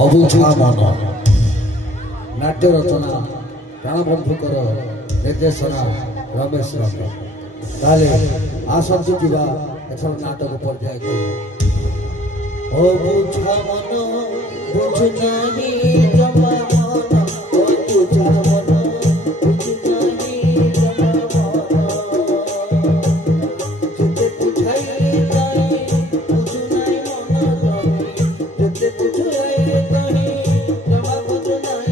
अबुझा मन नाट्य रचना प्राणबंधुकर निर्देशना रमेश आसतु एथर नाटक पर्याय अबुझा मन बुझनाही जमा अबुझा मन बुझनाही जमा जिते बुझाई ताई बुझनाई मन जिते बुझाई ताई जमा बुझनाई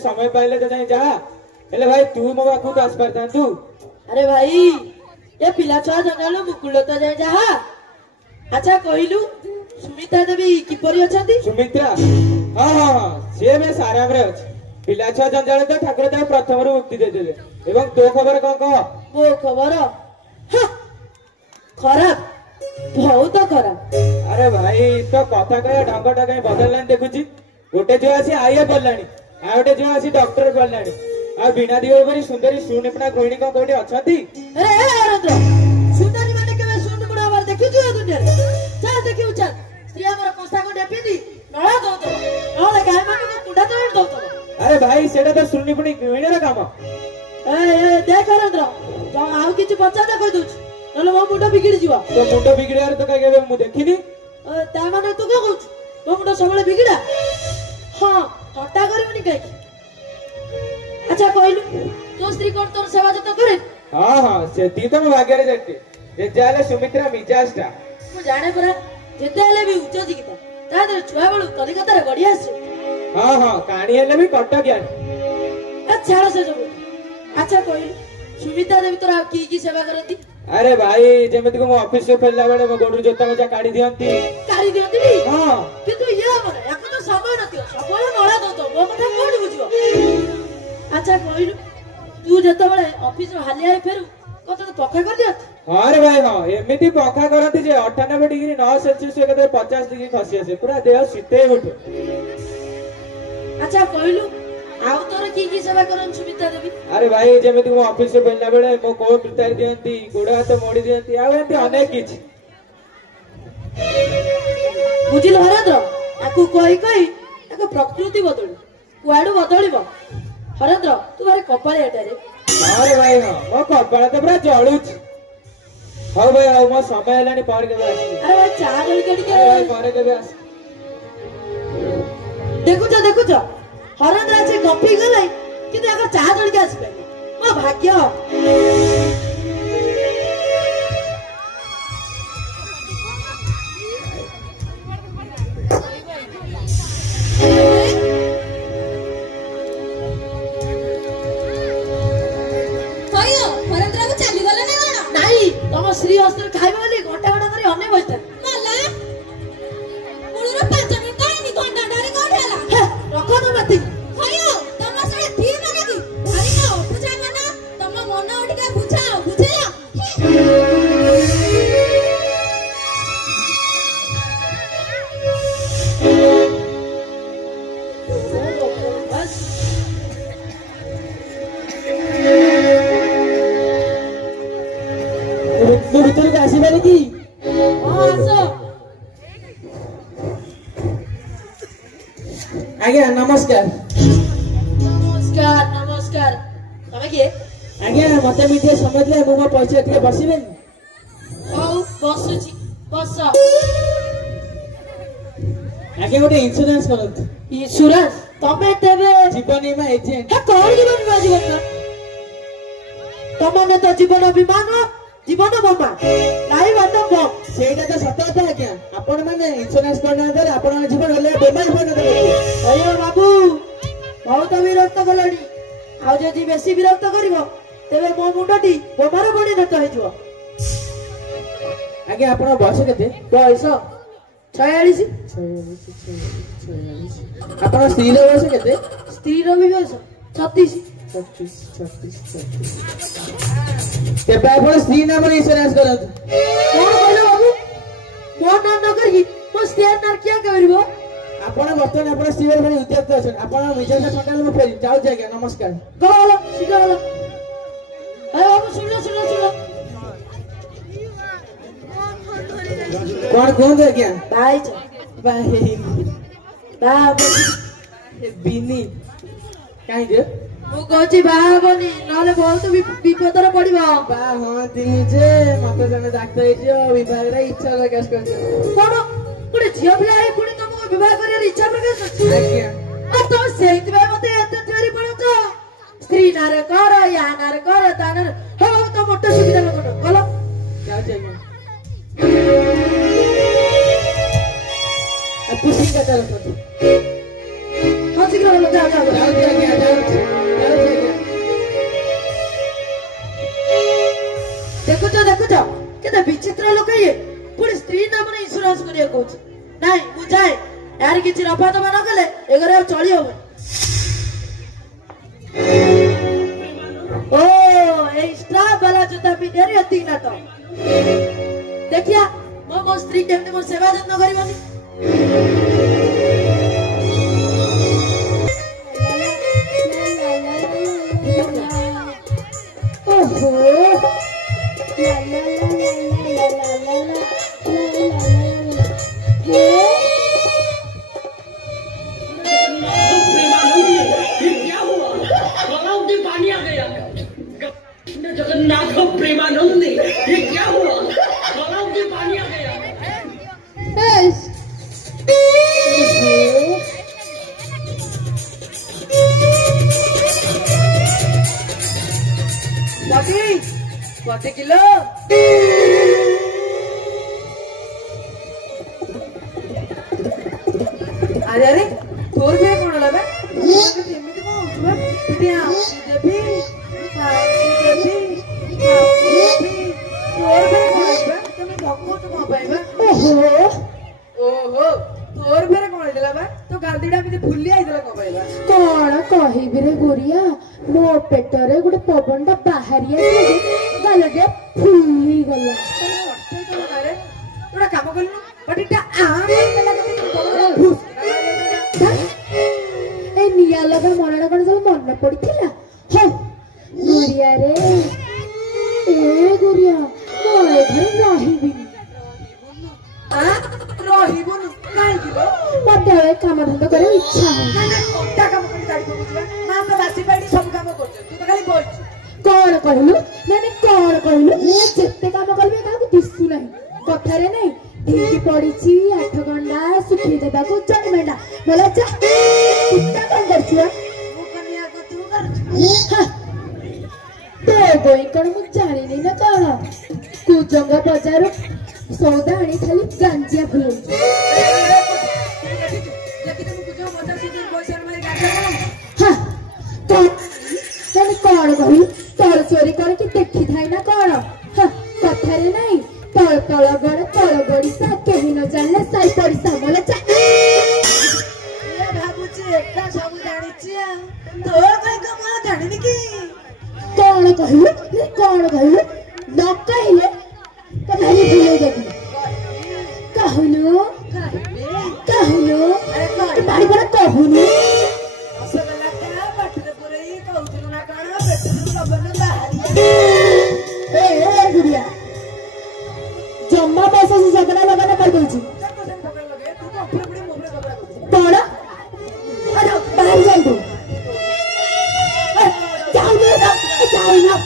समय पाइले तो जाई जा हेले भाई तू मो बाकू तो आस परता तू अरे भाई ये पिला छुआ जंगल मुकुल तो जाई जा अच्छा कहलु सुमित्रा देवी किपरि अछंती सुमित्रा हां हां हां से में सारा रे अछि पिला छुआ जंगल तो ठाकुर देव प्रथम रो मुक्ति दे देले एवं तो खबर कोन कह वो खबर खराब बहुत खराब अरे भाई तो कथा कह ढंगटा कहीं बदललानी देखुची गोटे जो आसी आईए पड़लानी आ गोटे जो आसी डॉक्टर पड़लानी आ बिना दिवर परी सुंदरी सुनिपना गृहिणी कोन कोठी अछंती अरे आरद्र सुंदरी माने केबे सुन गुडा बार देखि छु दुनिया रे जा देखि उचा स्त्री हमर कोसा को डेपी नळा दो तो नळे गाय माने कुडा तो दो तो अरे भाई सेटा तो सुनिपनी गृहिणी रे काम ए देख आरद्र तो आउ किछ बच्चा दे कहि दोछ नले मो मुंडा बिगिड़ जीवा तो मुंडा बिगिड़ार तो केबे मु देखिनी ता माने तू को कहछ मो मुंडा सबले बिगिड़ा हां हटा करबनी काई अच्छा कहलु तो स्त्री कोन तोर सेवा जत करे हां हां सेती तो भाग्य रे जट्टी जे जाले सुमित्रा मिजाजटा मु जाने परा जेते हेले भी उच्च जिकिता ता दे छुआ बळु कलिकता रे गडी आसी हां हां काणी हेले भी कटक यार अच्छा से जो अच्छा कहलु सुमित्रा देवी तोरा की सेवा करती अरे भाई जेमति को ऑफिस से फेरला बेले मो गोडू जोता मजा काढी दियंती हां किंतु ये हमरे एको तो समय नथियो सबले नळा दो तो मो कथा कोन बुझियो अच्छा कहलु तू जत बेले ऑफिस रो हालिया फेरु कत तो पखा कर दियत हां रे भाई हां एमिति पखा करंती जे 98 डिग्री 9 सेल्सियस एकते 50 डिग्री खसी आसे पूरा देह शीते उठे अच्छा कहलु ଆଉ ତୋର କି ସେବା କରନ୍ ସୁମିତ୍ରା ଦେवी? अरे भाई जमी मो ऑफिस से बेला बेले मो कोट उतार दियंती गोड़ हाथ मोड़ी दियंती आ एंती अनेक किछ बुझिल हरेंद्र आकु कहि कहि एक प्रकृति बदल कुआडू बदलिबो हरेंद्र तू भारी कपाळी एटारे अरे भाई हां मो कपाळ तो पूरा जळुछ हो भाई हो मो समय हेलानी पर के आसी अरे भाई चा जळी के भाई पर के आसी देखुछ हरेंद्र आज गपी गले किंतु आगर चा जळी के आसबे मो भाग्य श्री हस्तर खाइबा बोली घंटा घंटा धरी अने बसता मला मुळुर 5 मिनिट काईनी घंटा धरी कोठेला रखो तो मती खयो तमा सळे थी माने की धरी ना बुझा माना तमा मन उठके बुझाओ बुझेला बस तू भीतर के आसी बारे की आसो आज्ञा नमस्कार नमस्कार तमे के आज्ञा मते मिठे समझले मो पैसा टिके बसिबेन औ बसुची बस आज्ञा गोटे इंश्योरेंस करत इंश्योरेंस तमे तेबे जीवन बीमा एजेंट हे कोन जीवन बीमा जीवन तमने तो जीवन बीमा न जीवन बीमा लाइव अटम बम सेटा तो सत कथा आज्ञा आपण माने इंश्योरेंस करना दरे आपण जीवन होले बीमा होने दरे अयो बाबू बहुत विरक्त गलणी आ जदि बेसी विरक्त करिवो तेबे मो मुंडटी बोमार बणी नट हेजो आज्ञा आपण बयस केते बयस 46 आपण स्त्री रो बयस केते स्त्री रो भी बयस 36 तेबे आपण स्त्री नाम इंश्योरेंस करत कोन कहलो बाबू मो नाम न करी मो स्त्री नाम किया करबो आपण बर्तमान आपण स्त्री रो बणी उद्यत अछन आपण विजय सकाल में फेरी जाऊ जागे नमस्कार गलो सीधा गलो अरे बाबू सुन लो कौन कौन है क्या भाई भाई बाबू बिनी काहे जे मु कहछि बाबनी नाले बहुत विपदर पड़िबो बा हां दिनी जे मते जने डाक्टर जे विभाग रे इच्छा प्रकाश करछ कोन पुणी झियो पिला है पुणी तुमको विवाह करियर इच्छा प्रकाश करछि आज्ञा आ तो सेहित बे मते एते चोरी पड़छ स्त्री नार कर या नार कर तानर हो तो मोटे सुविधा लोक गलो जाऊ जागे अब पुसी का चल पड़ हां शीघ्र गलो जाओ जाऊ जागे देखुछ केते विचित्र लोक ये पुणी स्त्री नाम इंश्योरेंस करिया कहछ नाही मु जाए यार किछि रफा दबा न कले एगरे चली हो ओ ए स्ट्राप वाला जूता पिटेरी अति ना तो देखिया मो स्त्री केमते मो सेवा जत्न करिवनी ओहो जगन्नाथ प्रेमानंद ये क्या हुआ गलाव में पानी आ गया कति किलो अरे अरे तोर बे कोन लबे एमिति कोन छुबा पिटिया देबी तोर बे कोन लबे तुम भक्को तो पाइबा ओहो तोर बे कोन देला बा तो गांधीडा मिते फुल्ली आइदला को पाइबा कौन कहिबी रे गोरिया मो पेटरे गुटे पवनटा बाहरी आइले गालटे फुल्ली गला अरे तोरा काम करलु बटिटा आ गला ए निया अलगा मरण कौन सब मन पड़ता हाँ गुड़िया रे ए गुड़िया मोरे घर रही मत काम धंदा करे इच्छा कौन कहलु मैंने कौन कहलु जेते काम करबे काकू दिसु नहीं कथारे नहीं ढीकी पड़ीची 8 घंटा सुखी देबा को जन मेंडा बोला जा कितना काम करछु तो गोई कण मु जानी नहीं ना कह कुजंग बाजार सौदा आनी खाली गांजिया फुल हाँ कौन कहलु तल चोरी करके देखी थाई ना कौन हाँ कथारे नहीं तल तल गड़ तल गड़िसा केही न जानले साई पड़िसा बोले चा कौन कहलु न कहले कहानी भूले देबी कहलु तुम्हारी बड़ा कहलु गुड़िया जम्मा पैसा से झगड़ा लगाना कर दो बड़ा अरे बाहर जाओ तो जाओ ना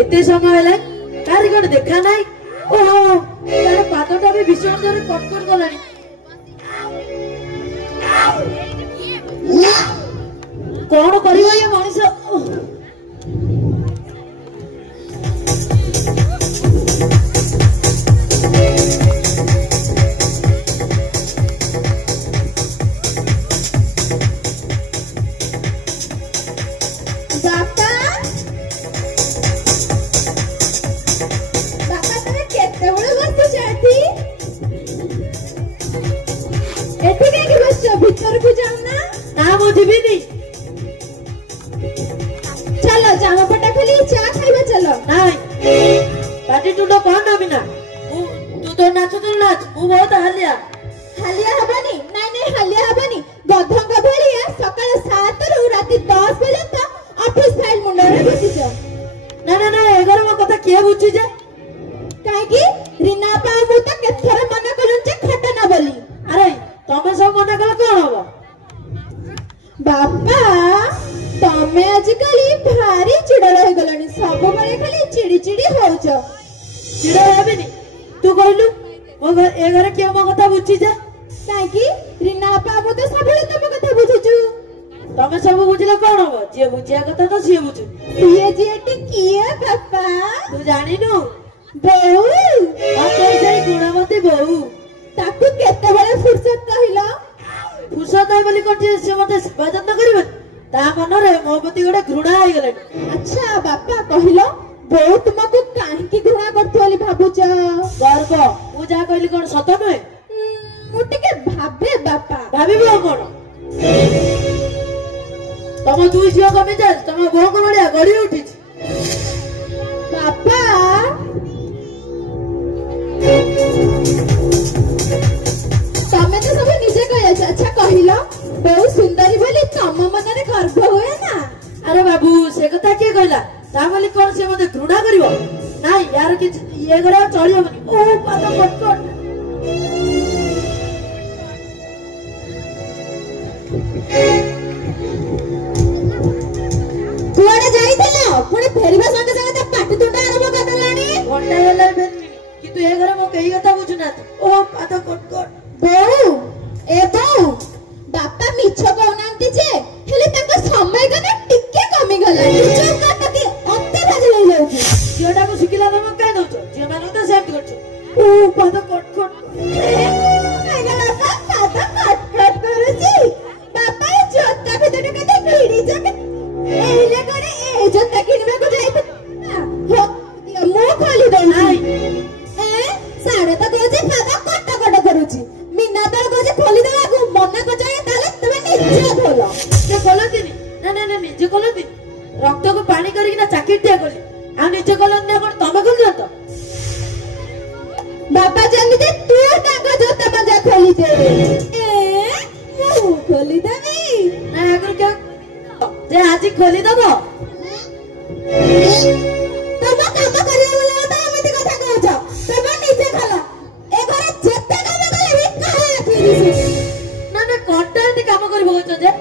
एते समय हेला कारीगर देखा नाही ओहो तार पादटा भी भीषण जोरे कटकट गलानी कौन करियो ये मनुष्य चलो जामा पटा खोली चा खाइबा चलो नहीं पार्टी टुडो कौन नबिना तू तो नाच मु बहुत हालिया हबनी नहीं हालिया हबनी गधंग भलिया सकाळ 7 रु राती 10 पर्यंत ऑफिस फाइल मुंडरे बसिछ ना 11 म कथा के बुझी जे काहे की रीना पाऊ मु त केथरे मना कलुन जे खटा ना बोली अरे तमे सब मना कल कोन होबा बापा तमे आजकल भारी चिड़ा रह गलानी सब बळे खाली चिड़ी होउछ चिड़ा हेबेनी तू कहलु ओ ए घरे के म कथा बुझी जा काहे की रीना बाबू तो सबले तमे कथा बुझुछु तमे सब बुझले कोन हो जे बुझिया कथा तो से बुझु ये जेटी किए बापा तू जानि नु बहु आ तो जाई गुणवती बहु ताकू केते बळे फुर्सत कहिला फुर्सत है बोली कोठी से मते सेवा जतन करिवे ता मन रे मो प्रति गोटे घृणा आइ गेले अच्छा बापा कहिलो बहु तुमको काहे की घृणा करथोली भाबुच गर्व मु जा कहली कोन सत नय मु टिके भाबे बापा भाबिबो कोन तम दुई झियो कमे जा तम बहु को बढिया गड़ी उठी बापा तमे तो सब निजे कहि अच्छा कहिलो बहुत सुंदरी बोली तम मनरे गर्व होए ना अरे बाबू से कथा के कहला ता बोली कोन से मते घृणा करिवो नाही यार कि ये गरा चलियो ओ पाद कटकट कुआडे जाइथिलो पुणी फेरिबा संगे संगे त पाटी तुंडा आरंभ करलानी घंटा होला कि तू ये घर मो कही कथा बुझना ओ पाद कटकट बहु ए बहु बापा मिछ कहनांती जे हेले तक समय गने टिके कमी गला चुप करती अत्ते राज लई जाउछ जेटा को सिकिला दम काय दउछ जे मानो त सेट करछ ओ पाद कटकट मना को जाए ताले तमे निजे खोलो के खोलंतीनी ना ना ना निजे खोलंतीनी रक्त को पानी करके ना चाकिटिया खोली आ निजे खोलंती ना कोन तमे खोल दियो तो बाबा जल्दी तू ताको जोता मजा खोली दे खोली देबी ना आगर क्या जे आज खोली दबो तब काम करिया वाला तो एमिति कथा कहछ तब निजे खोलो ए घरे जेते काम कले भी काहे फिरिसु ना ना कंटेंट काम करबो छ जे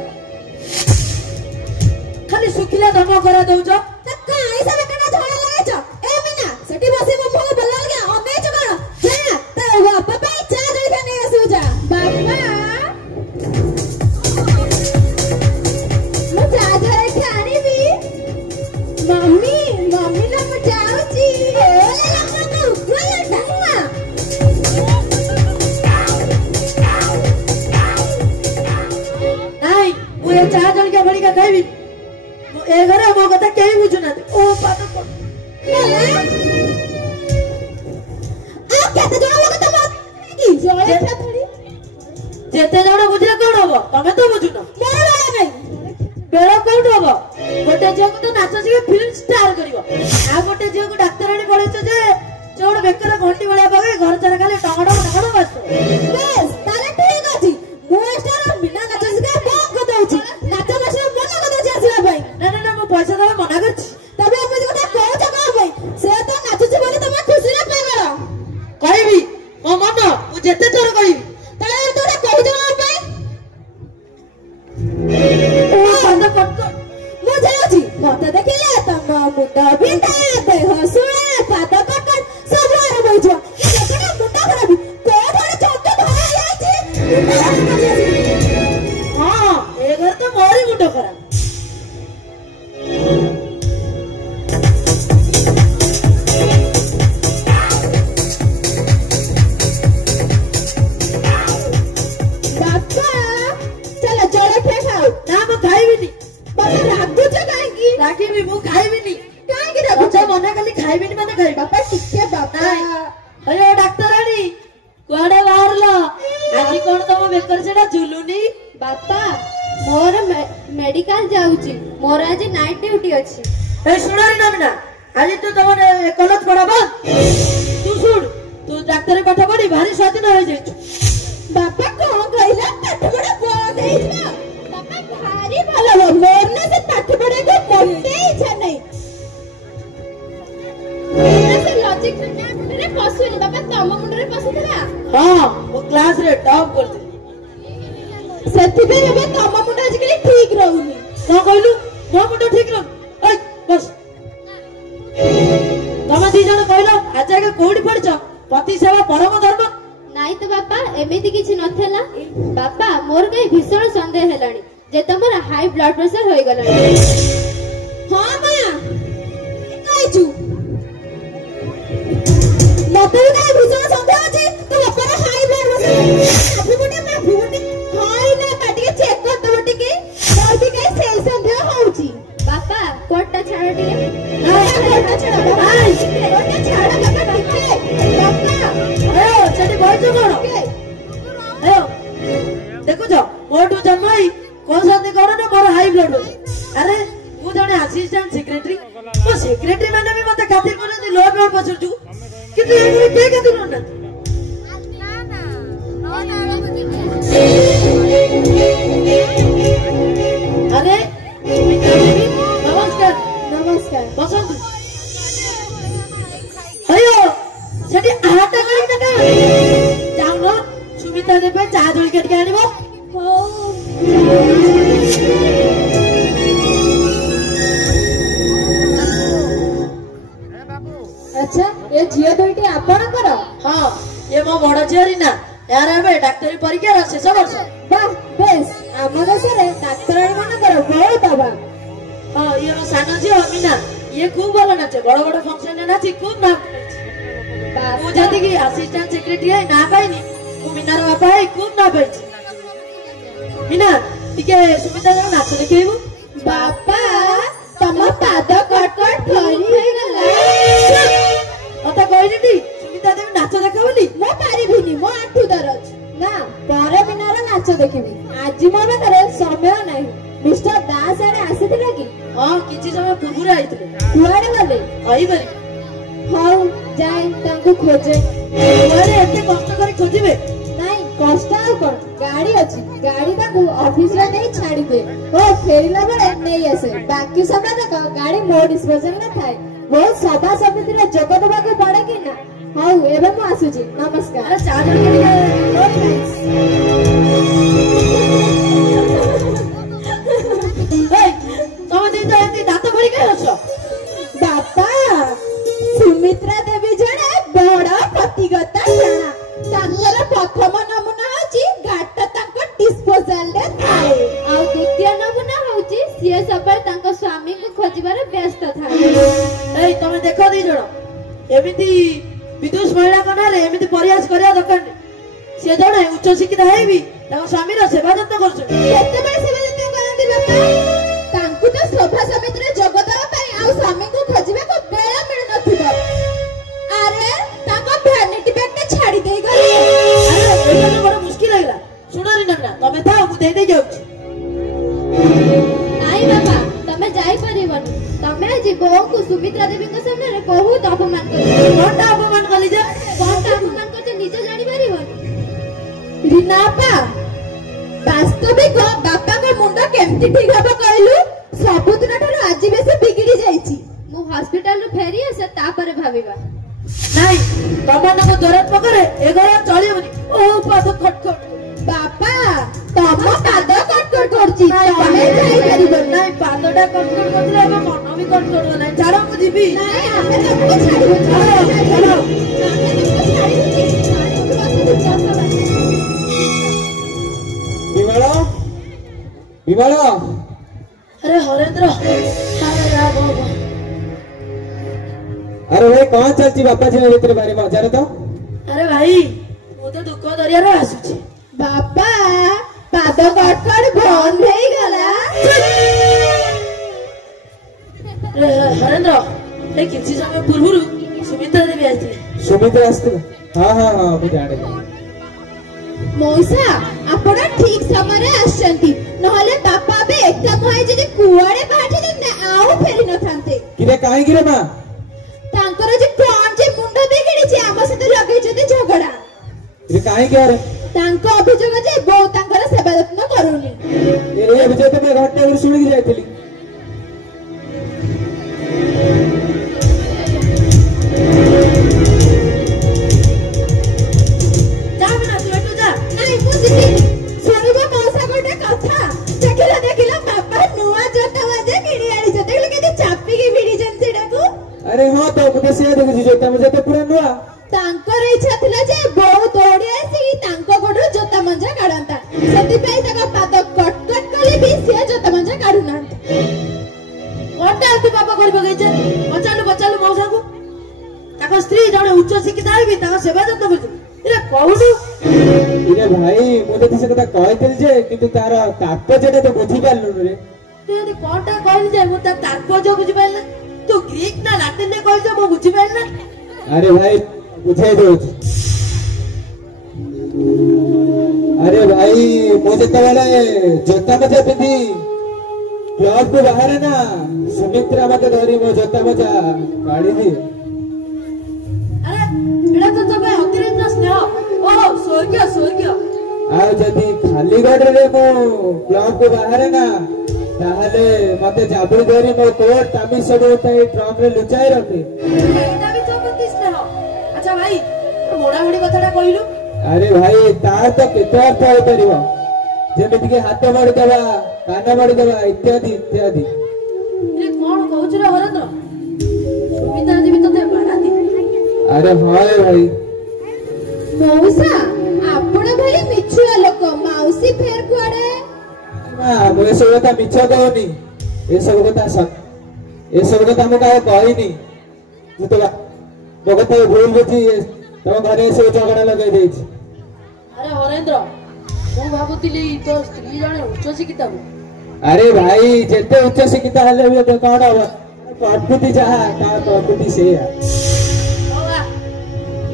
खाली सुखिला धम करा दउछ त काहे सब कना झोला लगाछ ए मीना सेठी बसे मम्मा को बोल लगे अने छ कोन जा त बाबा पे चा जल के ने आसु जा बाबा मु चा जल के आनी भी मम्मी मम्मी ना मु जाउची ओले लगा तू कोई डंगा नहीं मु ये चा जल के बड़ी का खाइबी ए घरे मो कथा केही बुझु ना ओ पात को बोला आ केते जण लोग त की जळे छ थोड़ी जेते जण बुझले कोन हबो तमे तो बुझु ना मोर वाला नहीं बेड़ा कोउठ हबो गोटे जे को तो नाच सिखे फिल्म स्टार करिवो आ गोटे जे को डाक्टरानी पढेछ जे चोड़ बेकर घंटी बळा बगे घर चरा खाली टंगड़ टंगड़ बस बस ताले ठीक अछि मु स्टार बिना नाच सिखे बक को दउची नाच बसे मन को दउची आसीबा भाई ना ना ना मो पैसा देबे मना करछि तबे हम जे कथा कहछ का भाई से तो नाचुची बोली तमे खुशी रे पागल कहबी मो मन मु जेते तोर कहबी ताले तो कहि दो भाई ओ बंद पट मु जाउची मत देखिले तम मुंड बिंदा देह सुळे पाद कटन सब रे बइछो ये कटा मुंडा खराबी को थोड़े छोट धरा जाईची हां ए घर तो मोरी मुंड खराब बाबा चलो जड़े पे खाओ ना मु खाइबिनी बाबा रागु छ काहेकी राखिबी मु खाइबिनी काहेकी रागु अच्छा मना खाली खाइबिनी माने खाइबी बाबा टिके बाबा अरे डाक्टरानी कुआडे बाहरलो आज कोन तम बेकर सेडा झुलुनी बापा मोर मेडिकल जाउची मोर आज नाइट ड्यूटी अछि ए सुनारी ना बिना आज तू तमने कॉलेज पढ़ाबो तू सुन तू डाक्टरी पाठ पढ़ी भारी स्वाधीन हो जाई बापा कोन कहला पाठ पढ़ा बंद हेइछा बापा भारी भलो मोर ने से पाठ पढ़े को मोटे इच्छा नहीं मोर से लॉजिक ना मुंडरे पसुनी बापा तम मुंडरे पसुतला हां वो क्लास रे टॉप करती सेति पे हेबे तम मुंड आज के ठीक रहउनी तो कहलु मो मुंड ठीक रह ओय बस तम दी जण कहलो आज आगे कोडी पड़छ पति सेवा परम धर्म नाई तो बापा एमिति किछि नथला बापा मोर कई भीषण संदेह हेलानी जे तमर हाई ब्लड प्रेशर होई गलानी हां मां कहजू मते भी कई भीषण संदेह अछि तो बापा हाई ब्लड प्रेशर अभी बुटे हाई ना काटिके चेक कर दो टिके और भी कई सेल संदेह होउची बापा कोटटा छाड़ टिके ना कोटटा छाड़ बाबा कोटटा छाड़ बाबा टिके बापा ए सेठी बइछ कोन ए देखो जो मोटू जन्मई कोन शादी करो ना मोर हाई ब्लड अरे तू जने असिस्टेंट सेक्रेटरी तो सेक्रेटरी माने भी मते खातिर कोन लो ब्लड प्रेशर तू कितु ए के खातिर न अरे नमस्कार नमस्कार बसंत अयो सेठी आटा करी ना का जाऊ न सुमिता देबे चा जोली के आनिबो अच्छा ये झियो दुईटी आपणकर हां ये मो बड़ झियरी ना यार एबे डाक्टरी परीक्षा रा शेष वर्ष वाह बेस आम देशरे डाक्तराणी मानकर बहुत अभाव हां ये मो सानो झियो मीना ये खूब भलो नाचे बड़ बड़ फंक्शन ने नाची खूब नाम मु जदी की असिस्टेंट सेक्रेटरी है ना पाइनी मु मीनार बापा है खूब ना पाइछि मीना टिके सुमिता जन नाच देखेबु बापा तम पाद कट कट ठरी हे गला कथा कहली सुमिता देवी नाच देखा बोली मो पारिबिनी मो आठु दरज ना पर बिनार नाच नाच देखिबी आज मो पाखरे समय नाही मिस्टर दास आड़े आसीथिले कि हां किछि समय पूर्व आइथिले कुआडे गले आई बरी हाउ जाय तांको खोजे कुआडे एते कष्ट करी खोजिबे नहीं कष्ट आ कोन गाड़ी अछि गाड़ी ताको ऑफिस रे नहीं छाड़ी दे ओ फेरिला बेले नहीं आसे बाकी समय तक गाड़ी मो डिस्पोजल में थाए बहुत सभा समिति रे जोग दबा को पड़े कि ना हाउ एबे मु आसुची नमस्कार अरे चार्जर के तमे दिन एती दांत भरी के हसो बापा सुमित्रा देवी जणे बड़ा पतिगता जाना तांकर प्रथम नमूना होची गाटा तांको डिस्पोजल रे थाए आ द्वितीय नमूना होची सिए सबल तांको स्वामी को खोजिबार व्यस्त थाए ए तमे देखो दी जण एमिति विदुष महिला कनारे एमिति प्रयास करिया दरकार से जणे उच्च शिक्षित हेबी ताको स्वामी रो सेवा जत्न करछ केते बे सेवा जत्न करंदी बापा तांको तो सभा समिति रे जोग दवा पई आ स्वामी को खोजिबे को बेला मिल नथिबो अरे ताको भैनिटी बैग ने छाड़ी देई गली अरे एटा तो बड़ा मुश्किल लागला सुनरी नन्ना तमे था मु दे जाउछी नाई बाबा तमे जाई परिबनी तमे जी बोऊ को सुमित्रा देवी के सामने रे बहुत अपमान कर कोनटा अपमान कली जे कोनटा अपमान करते निजे जानि परिबनी रिनापा वास्तविक बापा को मुंडा केमती ठीक हबो कहलु सबुदिन ठारो आज बेसे बिगड़ी जाईची मु हॉस्पिटल रो फेरी आसे तापर भाबिबा नाही तमन को जरूरत पकरे एगरा चलिबनी ओ पाद खटखट बापा तम पाद कटकट करची तमे जाई परिबो नाही पादडा कटकट करले अब मन भी कटकट नाही छाड़ मु जीबी नाही आमे तुमको छाड़िबो चलो आमे तुमको छाड़िबो विमला विमला अरे हरेंद्र अरे यार बाबा अरे भाई कौन चलती बापा जी भीतर बारे में हजार तो अरे भाई मु तो दुख दरिया रे आसुची बापा पाद कटकट बंद हेई गला अरे हरेंद्र ए किछि समय पूर्व सुमित्रा देवी आइथिले सुमित्रा आस्ते हाँ हाँ हाँ मुझे जाने मौसा आपण ठीक समय रे आछंती नहले बापा बे एकदम होय जे कुआडे बाठी दे आउ फेरी न थांते किरे काहे किरे मां तांकर जे कोन जे मुंड बिगड़ी जे आम सते लगै जते झगड़ा किरे काहे के रे तांको अभियोग जे बो तांकर सेवा यत्न करूनी ए विजय तो मैं घटना गुरु सुनी की जाइतली अरे हाँ तो मुझे से देखि जोता मुझे तो पूरा नुआ तांकर इच्छा थिला जे बहु दौड़ी आसी तांको गोडो जोता मंजा काढंता सती पई तका पाद कटकट कली भी से जोता मंजा काढू नांत कोनटा तू बाबा करबो गइছে बचालु मौसा को ताका स्त्री जणे उच्च शिक्षित आइबी ताका सेवा जत्न करछु इरे कहूनु इरे भाई मुझे दिसे कथा कहइतल जे किंतु तार तात्पर्य तो बुझी पालनु रे तू यदि कोनटा कहली जे मु त तात्पर्य बुझी पाइला तू ग्रीक ना लाटिन ने कहल जे मु बुझी पाइला अरे भाई बुझाई दो अरे भाई मुझे तो वाले जोता मजा पिंदी क्लब को बाहर है ना सुमित्रा मत धरी मो जोता मजा गाड़ी दी अरे एडा तो तबे अतिरिक्त स्नेह ओ स्वर्ग आ जदी खाली गाड़ी रे मो क्लब को बाहर है ना ताहले मते जाबुड़ी धरी मो कोट तामी सब होता है ट्रक रे लुचाई रखे एटा भी तो पति स्नेह अच्छा भाई मोड़ा मोड़ी कथाटा कहलु अरे भाई तार तो केते अर्थ हो परिबो जेमिति के हाथ मोड़ी देबा कान मोड़ी देबा इत्यादि इत्यादि ये कौन कहउछ रे हरेंद्र सुमित्रा देवी तते बाराती अरे हाँ रे भाई मौसा आपण भली मिछुआ लोक माउसी फेर कुआडे ना मुझे सब कथा मिछ कहनी ए सब कथा मु काहे कहनी तू तो मो कथा भूल बुझी तम घरे से झगड़ा लगे देछि अरे हरेंद्र मु भाबुतिली तो स्त्री जणे उच्च शिक्षित अरे भाई जेते उच्च शिक्षित हले भी तो कौन हो प्रकृति जहा ता प्रकृति से बाबा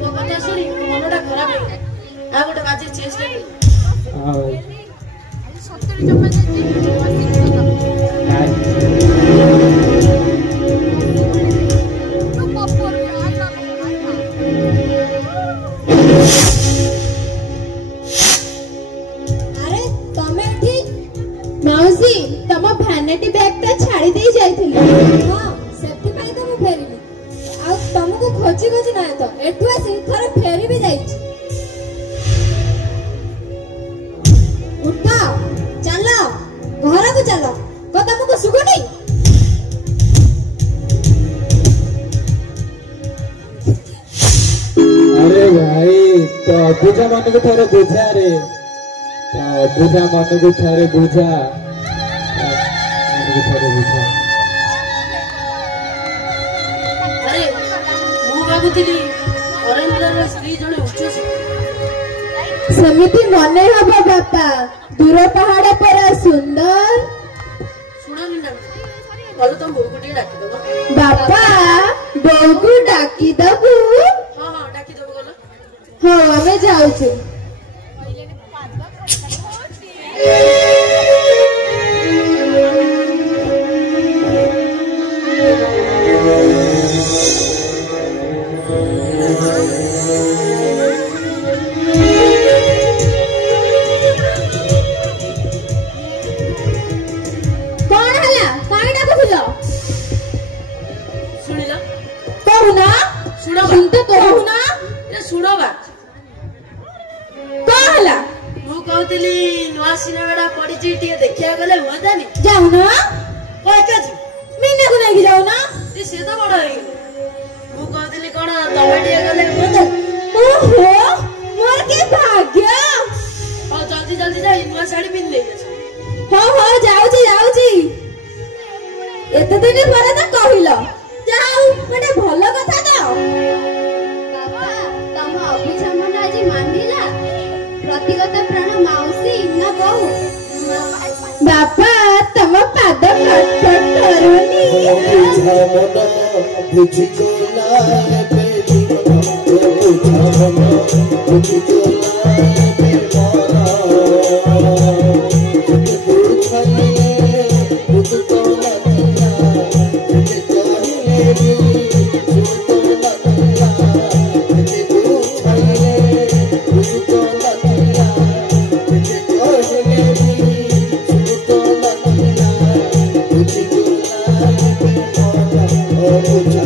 तो कथा सुनी मनोटा खराब है आ गोटे बाजी चेस्ट हां भाई अरे तमे ठीक माउसी तम भैनिटी बैग टा छाड़ी दे जाइथिली। हां सेफ्टी पाई तो मैं फेरिली आ तुमको खोजी खोजी ना तो एठू आसी थरे फेरी भी जाईची। उठा चलो घर को चलो को तुमको सुगो नहीं। अरे भाई तो बुझा मन को थोड़े बुझा रे, तो बुझा मन को थोड़े बुझा, मन को थोड़े बुझा। अरे मु भाबुଥିଲି ଅରେନ୍ଦ୍ରର ସ୍ତ୍ରୀ ଜଣେ ଉଚ୍ଚ ସେମିତି ମନେ ହବ ବାପା, ଦୂର ପାହାଡ ପରା ସୁନ୍ଦର। ଶୁଣନି ନା ଭଲ ତ ବୋଉକୁ ଟିକେ ଡାକିଦବ। ବାପା ବୋଉକୁ ଡାକିଦବୁ? ହଁ ହଁ ଡାକିଦବ ଗଲ। ହଉ ଆମେ ଯାଉଛୁ। कौन हला काई डाकुथिल ଶୁଣିଲ कहूना ଶୁଣ ବା सुनते कहूना ଏ ଶୁଣ ବା कौन हला ମୁଁ କହୁଥିଲି ନୂଆ ସିନେମାଟା ପଡିଛି ଟିକେ ଦେଖିବାକୁ ଗଲେ ହୁଅନ୍ତାନି? जाऊना ଏକା ଯିବି मीना को लेके जाऊना। ସେ ତ ବଡ ହେଇଗଲେ। ମୁଁ କହୁଥିଲି କଣ ତମେ ଟିକେ ଗଲେ ହୁଅନ୍ତା? ओहो मोर के भाग्य। ହଉ ଜଲ୍ଦି ଜଲ୍ଦି ଯାଇ ନୂଆ ଶାଢୀ ପିନ୍ଧି ନେଇ ଆସ। हो हो जाऊची जाऊची एते दिन पर तो कहिल जाऊ गोटे भल कथा तो बाबा तम अभिसमन आज मानिला प्रतिगत प्राण माउसी ना बहु ବାପା ତମ ପାଦ ଖଟଖଟ କରୁନି। Oh,